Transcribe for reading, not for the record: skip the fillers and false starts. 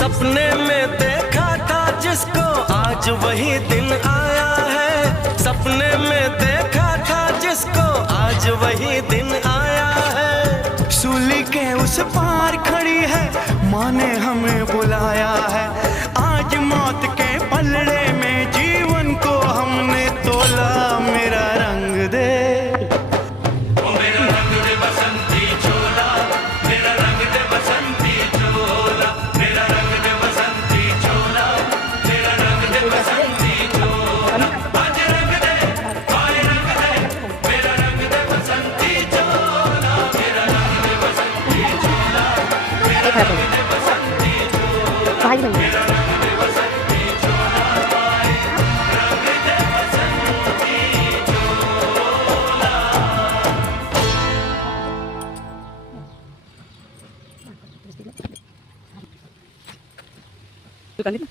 सपने में देखा था जिसको आज वही दिन आया है। सपने में देखा था जिसको आज वही दिन आया है। सूली के उस पार खड़ी है, माँ ने हमें बुलाया है। आज मौत के पलड़े में जीवन को हमने तोला। मेरा रंग दे, मेरा रंग दे बसंती चोला, मेरा रंग दे बसंती चोला, मेरा रंग दे बसंती चोला, मेरा रंग दे बसंती चोला। आज रंग दे, भाई रंग दे, मेरा रंग दे बसंती चोला, मेरा रंग दे बसंती चोला, मेरा रंग दे बसंती चोला, मेरा रंग दे बसंती चोला, रंग दे बसंती चोला। Itu kan itu.